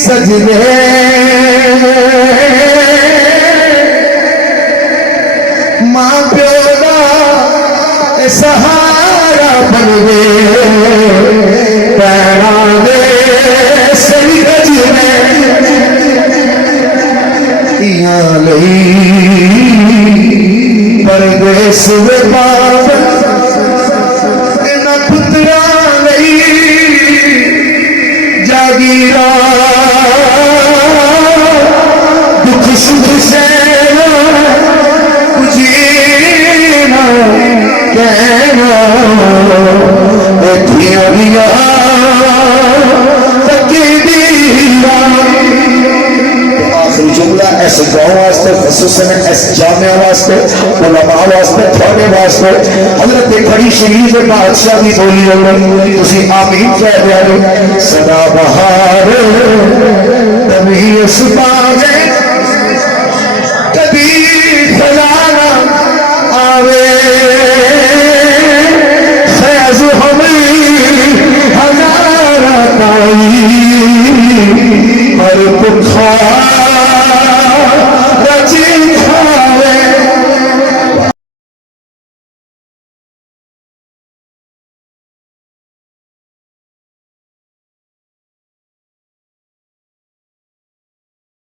सजदे मां प्यो दा सहारा बन गए पैरा दे सही गजने इयां लई परदेस वे बाप इन्हां पुत्रा लई जागीरा दुख सुख से जीना कहना बैठिया दिया आखिरी जुमला इस गाँव वास्ते खसूसन इस जामिया वास्ते उलमा वास्ते थोड़े वास्ते हजरत बड़ी शरीफ बादशाह की बोली तुसी आमीन कह दिया सदा बहार कभी उस बागे कभी खजाना आवे फैज हमें हजारा पाई हर पुखार